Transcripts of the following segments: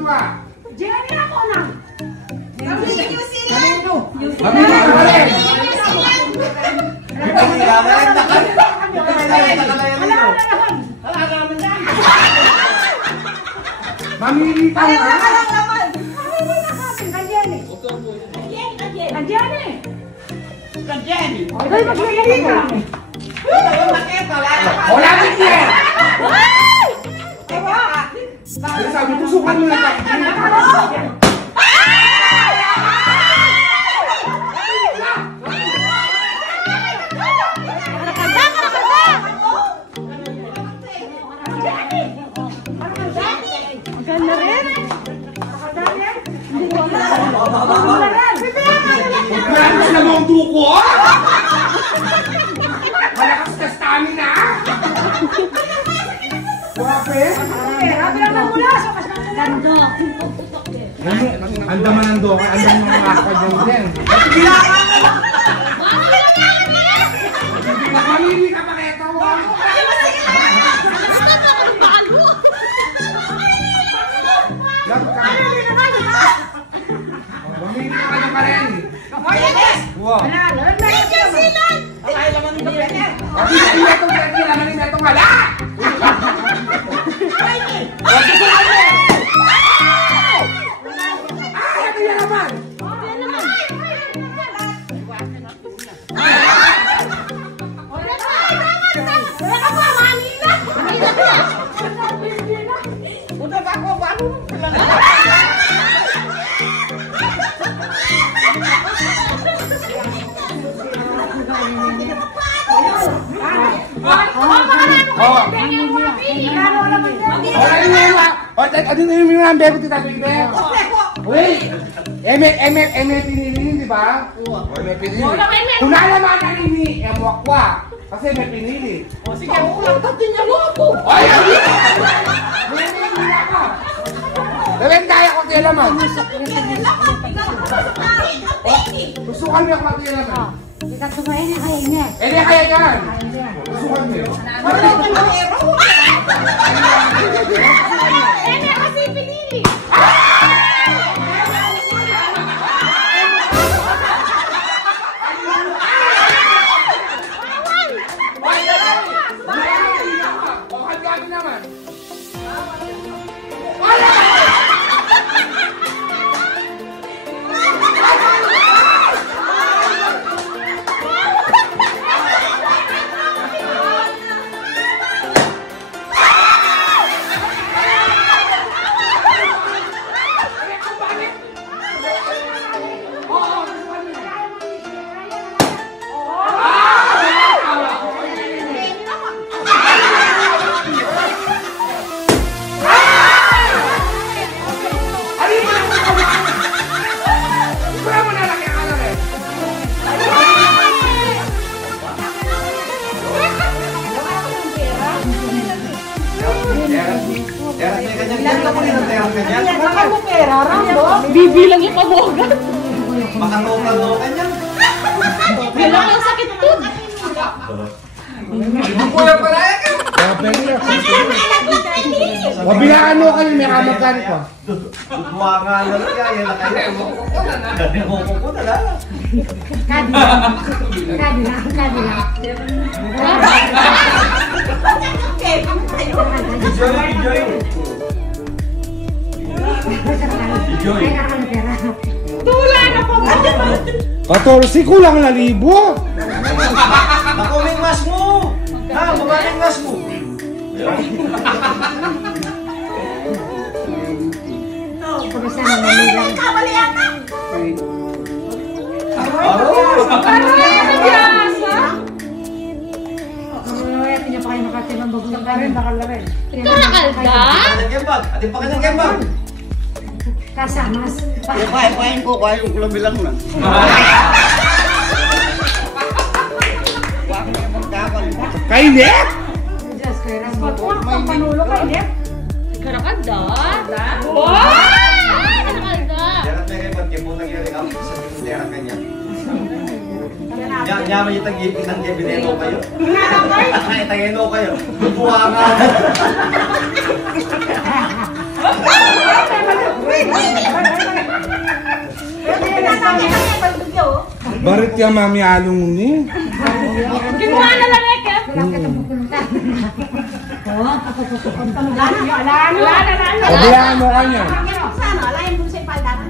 dua. Jenny ako na. Mamili ka na. Wala din yan! Sabi, tusukan mo na. Maganda rin? Hindi ko Grabe na mo ang duko! Malakas ka stamina! Grabe! Grabe naman mula! Ganda! Anda man ang doka, anda mo mga kanyang din. Mamili ka pa kaya ito! Mamili ka na pa rin! Wow! Ay, laman nito yan eh! Abi sa iyo itong kanya, naman na itong wala! Ito yan naman! Ano na yung mga bebo tita Bibe? Wait! Eme pinili, di ba? Eme pinili. Kung nalaman na nini, emwakwa. Kasi may pinili. O sige, ako lang tatin niya mo ako! Ay! Pinili ako! Gawin kaya ko kaya laman. Tusukan mo ako kaya laman. Ika sumayin niya kaya niya. Ene kaya yan! Tusukan mo. Ene kasi pinili! Bibilang yung pabogan. Makatokan-tokan yan. Bilang yung sakit to. Hindi ko lang pala yan. Wabilaan mo kayo, may kamagkan ko. Buwa nga na lang yan. Ewan ko na lang. Kadila. Enjoy. Tula na po! 14, kulang na 1,000. Ako may mas mo! Ha? Mabaling mas mo! Kawali ata! Karakalda? Ating pa kanyang kembang! Kasamas. Kain ko lang bilang na. Kainit? Pampanulo kainit? Karakalda? Wow! Karakalda! Jarat na kayo, ba't kayo po nangyari ako sa jarat kanya? Yaman yung tag-ipin ng gebinero kayo. Ay, tagino kayo. Buwa nga. Barit ka mami along ni. Kinuha na lang eh. Pabayaan mo ka niya. Sana, alayin mo sa ipaldaran.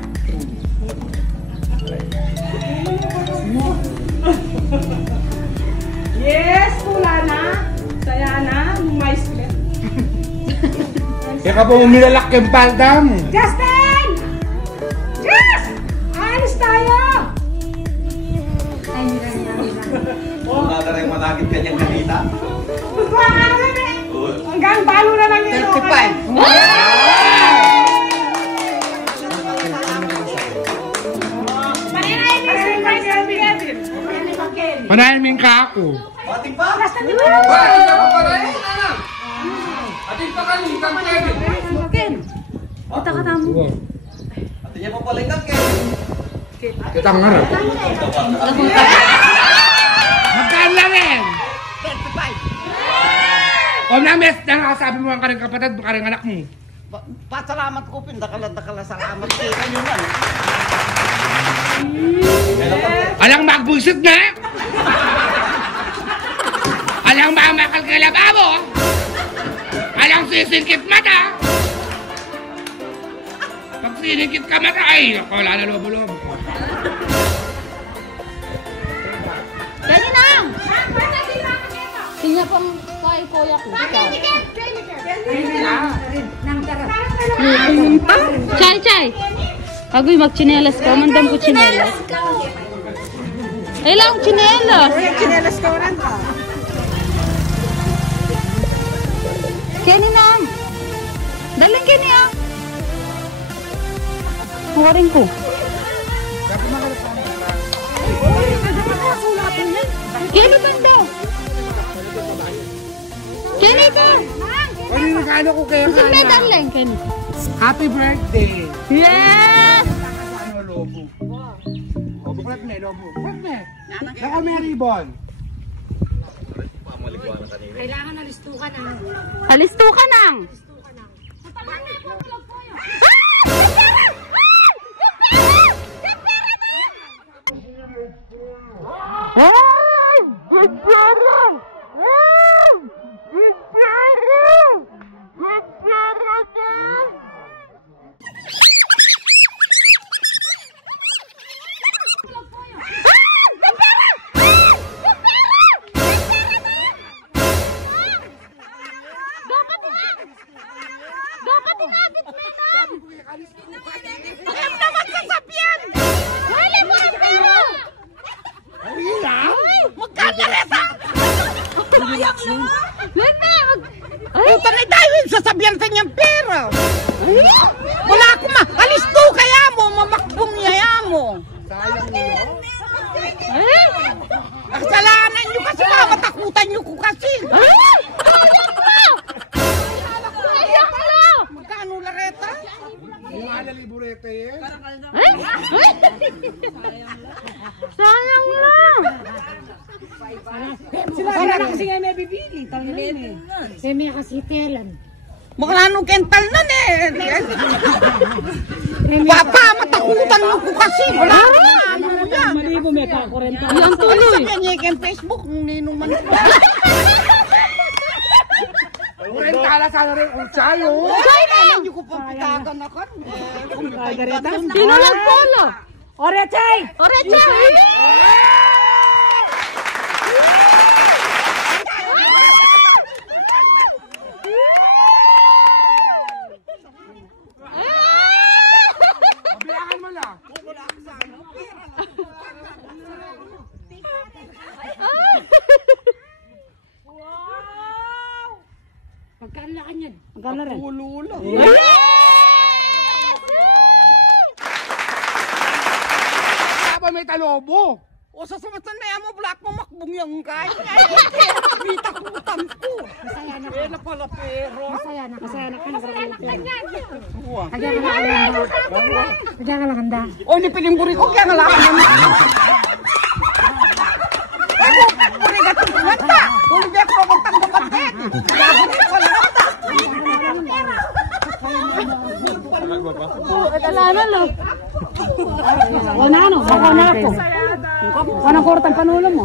Yes, pula na. Saya na, mais ulit. Kaya ka po umilalak yung palda mo. Justin! Jus! Alis tayo! Ay, Wala ka rin manakit kanyang ganita. gusto ka nga naman eh. Hanggang balo na lang yun. 35. Panahin mo yung kako. Bating pa? Ba't ka pa panahin? Ating pa kalitan, Kevin. Ate niya pa pala yung Kevin. Kita nga rin. Magkaan lang eh. 35. O names, nakakasabi mo ang karang kapatid, karang anak mo. Pasalamat ko, pindakala salamat kayo kanyo man. Alang magbuisit na! Alang mamakal ka lababo! Alang sisingkit mata! Pag siningkit ka mata, ay, naku, wala na lobo-lobo. Pwede na! Tingnan pang kay kuya ko. Chay, chay! Agoy, magchinelas ko. Mandam ko chinelas. Ay lang, chinelas. Chinelas ka rin ha. Kenny na. Daling Kenny ah. Huwarin ko. Kenny banda. Kenny ka. Ano yung regalo ko kayo? Gusto mo daling Kenny. Happy birthday! Yes! Ano, lobo? O, buklat me, lobo. Buklat me. Naka may ribbon. Kailangan alistukan na. Alistukan na. Utang na tayo sasabihan sa niyang pera. Wala ko ma. Alis ko kaya mo. Mamakbong yaya mo. Kasalanan niyo kasi ba? Matakutan niyo ko kasi. Magkano lareta? Yung alaliburete eh. Sayang lang. Sila na kasi nga may bibili. Saya may kasitelan. Makalano kental na eh. Papa, matakutan niyo ko kasi. Wala ko ano yan. Malibo may kakurenta. Yan tuloy. Sabihan niya yung Facebook. Ninong man. Rentala sana rin ang sayo. Kailangan niyo ko pang pitagan na kan. Sino lang polo? Orechay! Orechay! Mabiyakan mo lang. Magkano na kanyan? Magkano rin? Ulula. Saba may talobo. O sa sumatan na yan mo, black mo makbong yung kaya. Kita ko utang ko. Masaya na Eh, napala pero. Masaya na. Masaya na ka. Kaya Uwa. ka lang handa. Kaya ka lang handa. O, ni pilimburi ko, kaya nalaman naman. Eh, puri ka ito kumanta. Uli ka ko magtanggapan din. Gagawin ko lang ata. Wala na lo. Wala na. Wala na ako. Anong kortang panulo mo?